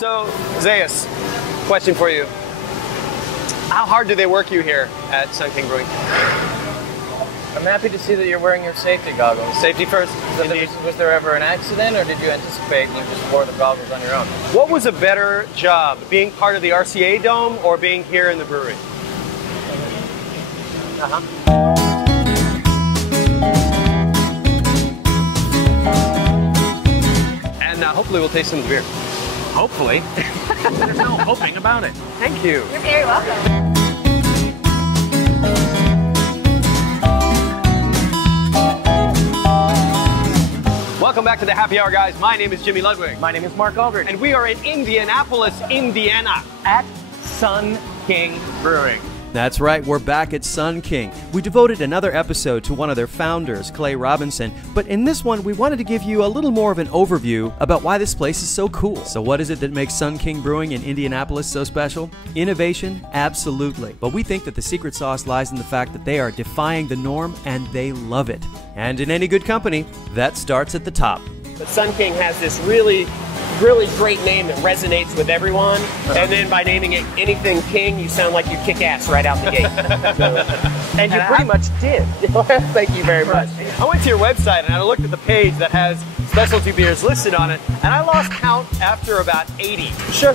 So, Zayas, question for you. How hard do they work you here at Sun King Brewing? I'm happy to see that you're wearing your safety goggles. Safety first. Was there ever an accident, or did you anticipate and you just wore the goggles on your own? What was a better job, being part of the RCA Dome or being here in the brewery? And hopefully we'll taste some of the beer. Hopefully. There's no hoping about it. Thank you. You're very welcome. Welcome back to the Happy Hour, guys. My name is Jimmy Ludwig. My name is Mark Aldridge. And we are in Indianapolis, Indiana. At Sun King Brewing. That's right, we're back at Sun King. We devoted another episode to one of their founders, Clay Robinson, but in this one we wanted to give you a little more of an overview about why this place is so cool. So what is it that makes Sun King Brewing in Indianapolis so special? Innovation? Absolutely. But we think that the secret sauce lies in the fact that they are defying the norm and they love it. And in any good company, that starts at the top. But Sun King has this really great name that resonates with everyone, and then by naming it anything King, you sound like you kick ass right out the gate. And you pretty much did. Thank you very much. I went to your website and I looked at the page that has specialty beers listed on it, and I lost count after about 80. Sure.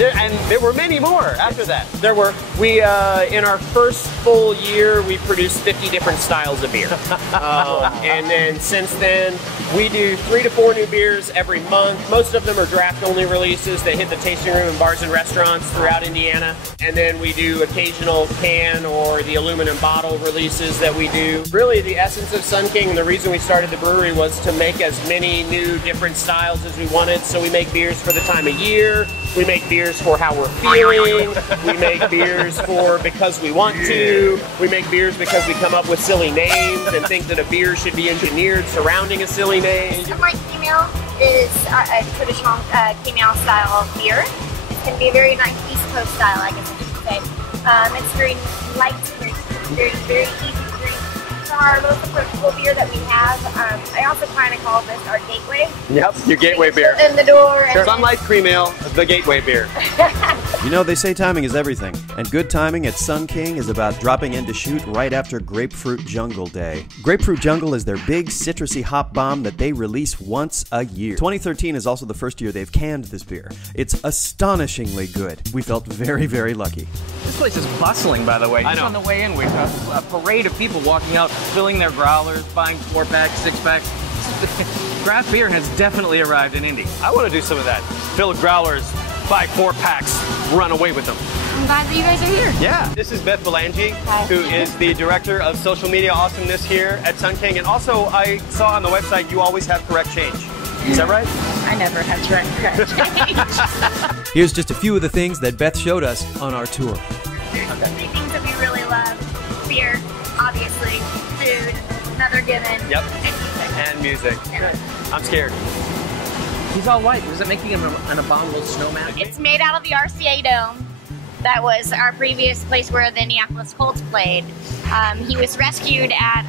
And there were many more after that. There were. We, in our first full year, we produced 50 different styles of beer. And then since then, we do 3 to 4 new beers every month. Most of them are draft-only releases that hit the tasting room in bars and restaurants throughout Indiana. And then we do occasional can or the aluminum bottle releases that we do. Really, the essence of Sun King, and the reason we started the brewery, was to make as many new different styles as we wanted. So we make beers for the time of year. We make beers for how we're feeling. We make beers for because we want to. We make beers because we come up with silly names and think that a beer should be engineered surrounding a silly name. Light female is a traditional female style beer. It can be a very nice East Coast style, I guess I should say. It's very light, very easy to drink. It's our most approachable beer that we have. I also kind of call this our gateway. Yep, your gateway beer. In the door. Sure. Sunlight Cream Ale, the gateway beer. You know, they say timing is everything, and good timing at Sun King is about dropping in to shoot right after Grapefruit Jungle Day. Grapefruit Jungle is their big citrusy hop bomb that they release once a year. 2013 is also the first year they've canned this beer. It's astonishingly good. We felt very, very lucky. This place is bustling, by the way. I know. Just on the way in, we have a parade of people walking out, filling their growlers, buying 4-packs, 6-packs. Craft beer has definitely arrived in Indy. I want to do some of that. Fill growlers, buy 4-packs, run away with them. I'm glad that you guys are here. Yeah. This is Beth Belangi, Hi. who is the Director of Social Media Awesomeness here at Sun King. And also, I saw on the website you always have correct change. Is that right? I never have correct change. Here's just a few of the things that Beth showed us on our tour. There's 3 things that we really love. Beer, obviously. Food, another given. Yep. And music. And music. Yeah. I'm scared. He's all white. Was it making him an abominable snowman? It's made out of the RCA Dome. That was our previous place where the Indianapolis Colts played. He was rescued at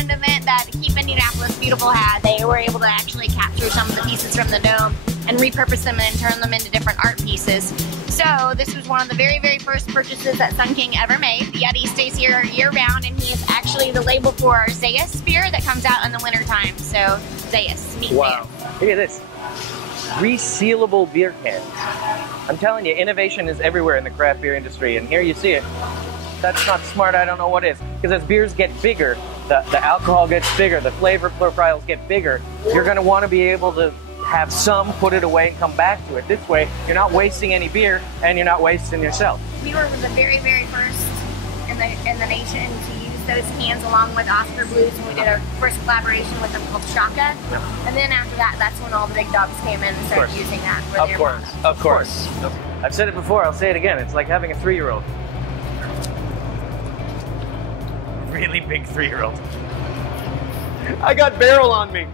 an event that Keep Indianapolis Beautiful had. They were able to actually capture some of the pieces from the dome and repurpose them and turn them into different art pieces. So this was one of the very, very first purchases that Sun King ever made. YETI stays here year-round, and he is actually the label for our Zayas beer that comes out in the wintertime. So Zayas, meet Wow. Look at this. Resealable beer cans. I'm telling you, innovation is everywhere in the craft beer industry, and here you see it. That's not smart, I don't know what is. Because as beers get bigger, the alcohol gets bigger, the flavor profiles get bigger, you're going to want to be able to have some, put it away, and come back to it. This way, you're not wasting any beer, and you're not wasting yourself. We were the very, very first in the nation to use those cans along with Oscar Blues, and we did our first collaboration with them called Shaka. And then after that, that's when all the big dogs came in and started using that. Of course. I've said it before, I'll say it again. It's like having a 3-year-old. Really big 3-year-old. I got barrel on me.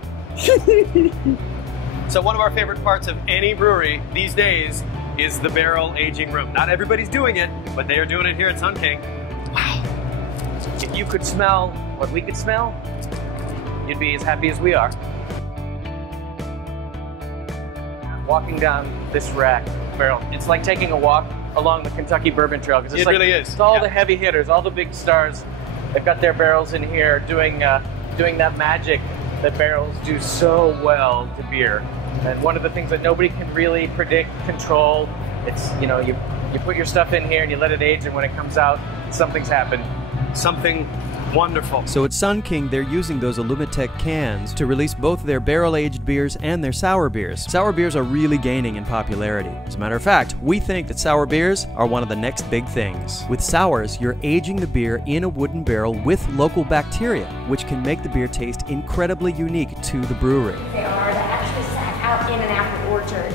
So one of our favorite parts of any brewery these days is the barrel aging room. Not everybody's doing it, but they are doing it here at Sun King. Wow. If you could smell what we could smell, you'd be as happy as we are. walking down this rack barrel. It's like taking a walk along the Kentucky Bourbon Trail. Because It really is. It's all Yeah. the heavy hitters, all the big stars. They've got their barrels in here doing that magic that barrels do so well to beer. And one of the things that nobody can really predict, control, it's, you know, you put your stuff in here and you let it age, and when it comes out, something's happened. Something wonderful. So at Sun King, they're using those Alumitech cans to release both their barrel-aged beers and their sour beers. Sour beers are really gaining in popularity. As a matter of fact, we think that sour beers are one of the next big things. With sours, you're aging the beer in a wooden barrel with local bacteria, which can make the beer taste incredibly unique to the brewery. They are. They actually sat out in an apple orchard.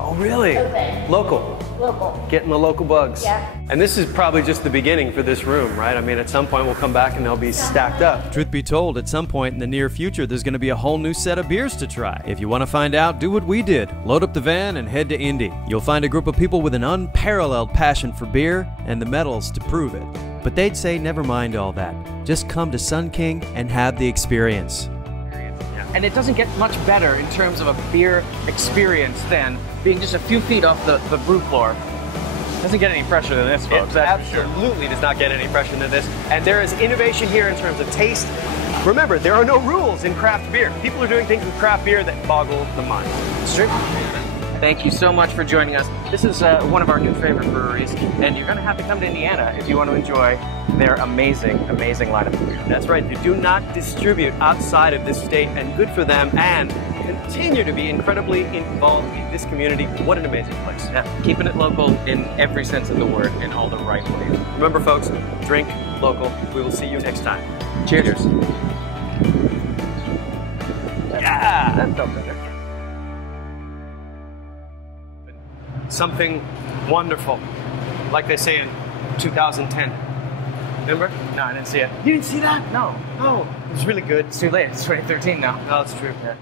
Oh, really? Open. Local. Local. Getting the local bugs. Yeah. And this is probably just the beginning for this room, right? I mean, at some point we'll come back and they'll be stacked up. Truth be told, at some point in the near future, there's going to be a whole new set of beers to try. If you want to find out, do what we did. Load up the van and head to Indy. You'll find a group of people with an unparalleled passion for beer and the medals to prove it. But they'd say never mind all that. Just come to Sun King and have the experience. And it doesn't get much better in terms of a beer experience than being just a few feet off the brew floor. Doesn't get any fresher than this, folks. It That's for sure. absolutely does not get any fresher than this. And there is innovation here in terms of taste. Remember, there are no rules in craft beer. People are doing things with craft beer that boggle the mind. It's true. Thank you so much for joining us. This is one of our new favorite breweries, and you're going to have to come to Indiana if you want to enjoy their amazing, amazing lineup of beer. That's right. They do not distribute outside of this state, and good for them, and continue to be incredibly involved in this community. What an amazing place. Yeah, keeping it local in every sense of the word, in all the right ways. Remember, folks, drink local. We will see you next time. Cheers. Yeah! That felt better. Something wonderful, like they say in 2010. Remember? No, I didn't see it. You didn't see that? No. Oh, it was really good. It's too late. It's 2013 now. No, it's true. Yeah.